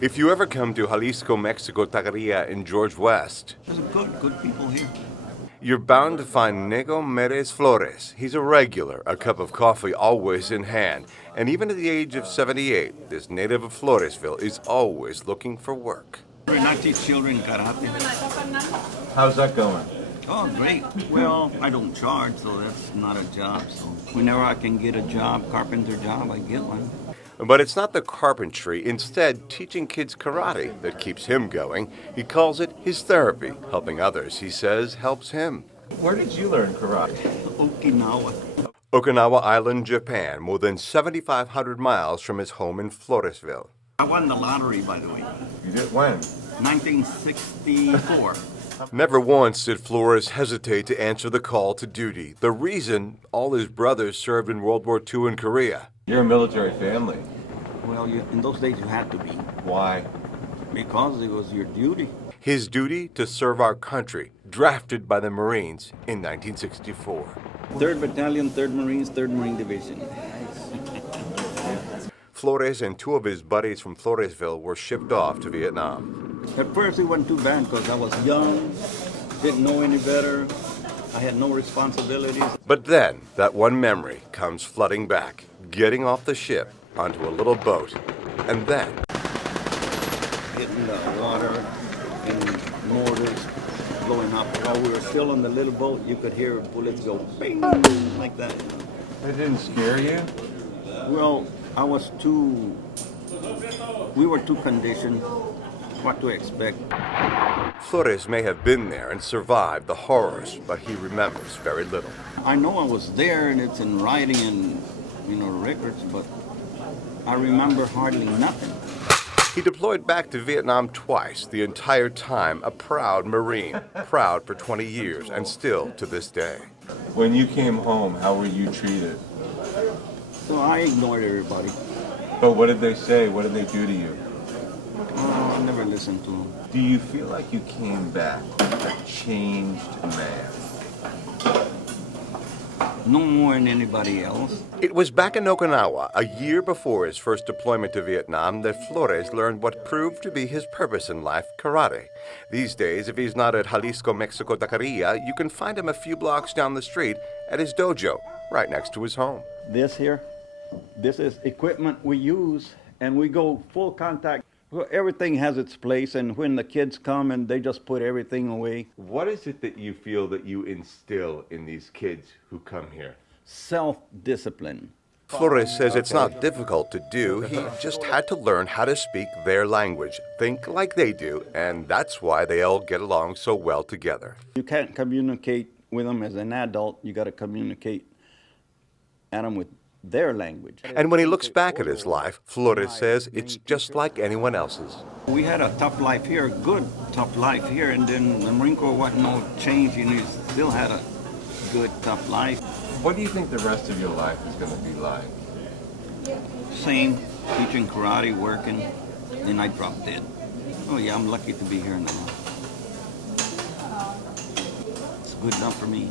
If you ever come to Jalisco, Mexico, Taqueria in George West, There's good people here. you're bound to find Nego Merez Flores. He's a regular, a cup of coffee always in hand. And even at the age of 78, this native of Floresville is always looking for work. I teach children karate. How's that going? Oh, great. Well, I don't charge, so that's not a job. So whenever I can get a job, carpenter job, I get one. But it's not the carpentry, instead teaching kids karate that keeps him going. He calls it his therapy. Helping others, he says, helps him. Where did you learn karate? Okinawa. Okinawa Island, Japan, more than 7,500 miles from his home in Floresville. I won the lottery, by the way. You did when? 1964. Never once did Flores hesitate to answer the call to duty. The reason, all his brothers served in World War II in Korea. You're a military family. Well, in those days you had to be, Why? because it was your duty. His duty to serve our country, drafted by the Marines in 1964. 3rd Battalion, 3rd Marines, 3rd Marine Division. Flores and two of his buddies from Floresville were shipped off to Vietnam. At first it wasn't too bad because I was young, didn't know any better. I had no responsibilities. But then, that one memory comes flooding back, getting off the ship onto a little boat, and then Getting the water and mortars blowing up. While we were still on the little boat, you could hear bullets go bing, like that. It didn't scare you? Well, we were too conditioned what to expect. Flores may have been there and survived the horrors, but he remembers very little. I know I was there and it's in writing and, records, but I remember hardly nothing. He deployed back to Vietnam twice, the entire time a proud Marine, proud for 20 years and still to this day. When you came home, how were you treated? So I ignored everybody. But what did they say? What did they do to you? Oh, I never listened to them. Do you feel like you came back a changed man? No more than anybody else. It was back in Okinawa, a year before his first deployment to Vietnam, that Flores learned what proved to be his purpose in life, karate. These days, if he's not at Jalisco, Mexico, Taqueria, you can find him a few blocks down the street at his dojo, right next to his home. This here, this is equipment we use, and we go full contact. Well, everything has its place, and when the kids come and they just put everything away. What is it that you feel that you instill in these kids who come here? Self-discipline. Flores says it's not difficult to do. He just had to learn how to speak their language, think like they do, and that's why they all get along so well together. You can't communicate with them as an adult. You got to communicate at them with their language. And when he looks back at his life, Flores says it's just like anyone else's. We had a tough life here, good tough life here, and then the Marine Corps wasn't no change, and you still had a good tough life. What do you think the rest of your life is going to be like? Same, teaching karate, working, then I dropped dead. Oh yeah, I'm lucky to be here now. It's good enough for me.